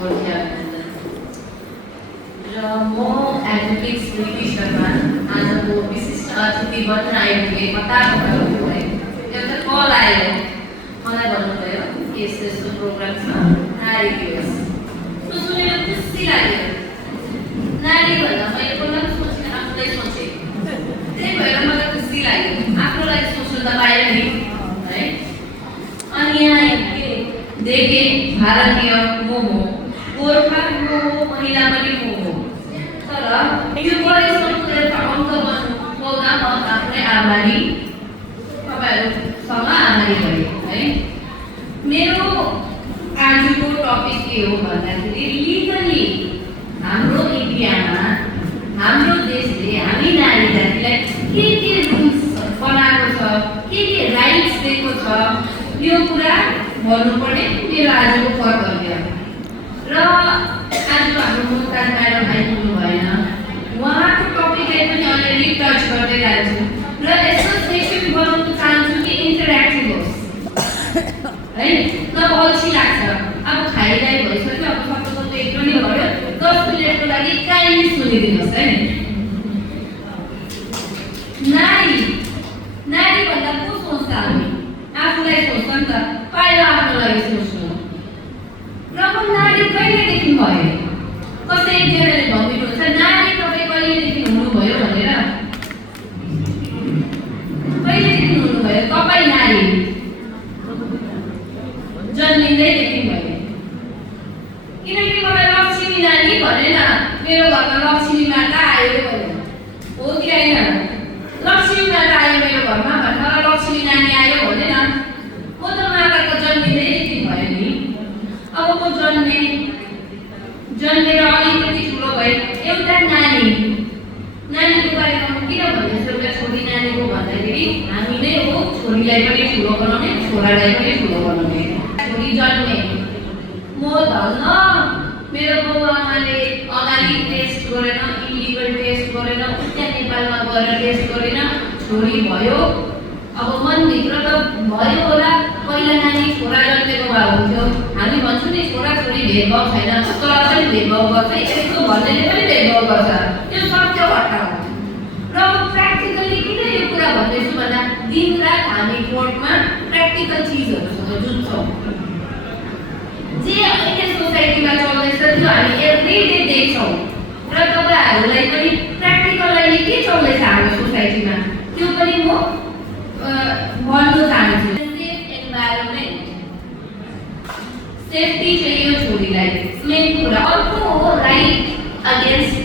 गोर्खे अभिनन्दन। र म एडभोकेट स्मृति शर्मा आजको विशिष्ट अतिथि बन्न आइपुगे हतार भयो। एउटा कल आयो, मलाई भन्नुभयो यस्तो यस्तो प्रोग्राम छ, नारी दिवस। सुनेर खुसी लाग्यो। नारी भन्दा मैले पहिला सोचेँ, आफूलाई सोचेँ, त्यही भएर मलाई खुसी लाग्यो। आफ्नो लागि सोच्नु त पाएँ नि, है। अनि यहाँ देखेँ भारतीय मोमो, गोर्खा मोमो, महिला पनि मोमो। तर यो परिश्रमको एउटा अङ्क बन्नु पाउँदा म आफूलाई आभारी, तपाईँहरूसँग आभारी भएँ, है। मेरो आजको टपिक के हो भन्दाखेरि लिगली हाम्रो इन्डियामा हाम्रो देशले हामी नारी जातिलाई के रुल्स बनाएको छ, के राइट्स दिएको छ, यो कुरा भन्नुपर्ने मेरो आजको कर्तव्य। र आज हाम्रो मुक्ताज म्याडम आइपुग्नु भएन, उहाँको टपिकलाई पनि अलिअलि टच गर्दै जान्छु र यस्तो सेसन बनाउन चाहन्छु कि इन्टरेक्टिभ होस्, है। तब अल्छी लाग्छ, अब खाइरहेको भइसक्यो, अब सबैको पेट पनि भयो, 10 मिनटको लागि काइन्डली सुनिदिनुहोस्, है। नारी भन्दा को सोच्छ? हामी आफूलाई सोच्छ नि त, पहिला आफ्नो लागि सोच्नु। र म नारी कहिलेदेखि भएँ? कसै एकजनाले भनिदिनुहुन्छ नारी तपाईँ कहिलेदेखि हुनुभयो भनेर। कहिलेदेखि हुनुभयो तपाईँ नारी? जन्मिँदैदेखि भयो। किनकि मलाई लक्ष्मी नानी भनेन, मेरो घरमा लक्ष्मी माता आयो भने हो कि होइन? लक्ष्मी माता आयो मेरो घरमा भने मलाई लक्ष्मी नानी आयो भनेन। म त माताको जन्मिँदैदेखि भयो नि। अब म जन्मेर अलिकति ठुलो भएँ, एउटा नानीको बारेमा किन भन्दैछु? एउटा छोरी नानीको भन्दाखेरि हामी नै हो छोरीलाई पनि ठुलो बनाउने, छोरालाई पनि ठुलो बनाउने। छोरी जन्मे, म धन्न, मेरो बाउ आमाले अगाडि टेस्ट गरेन, इलिगल टेस्ट गरेन, उता नेपालमा गएर टेस्ट गरेन, छोरी भयो। अब मनभित्र त भयो होला, पहिला नानी छोरा जन्मेको भए हुन्थ्यो। हामी भन्छौँ नि छोरा छोरी भेदभाव छैन, तर पनि भेदभाव गर्छ, यस्तो भन्नेले पनि भेदभाव गर्छ। यो सत्य घटना हो। र म प्र्याक्टिकली किन यो कुरा भन्दैछु भन्दा दिनरात हामी कोर्टमा प्र्याक्टिकल चिजहरूसँग जुझ्छौँ। जे अहिले सोसाइटीमा चल्दैछ त्यो हामी एभ्रिडे देख्छौँ। र तपाईँहरूलाई पनि प्र्याक्टिकल अहिले के चल्दैछ हाम्रो सोसाइटीमा त्यो पनि म भन्नु चाहन्छु। सेफ एन्भाइरोमेन्ट, सेफ्टी चाहियो छोरीलाई, मेन कुरा। अर्को हो राइट अगेन्स्ट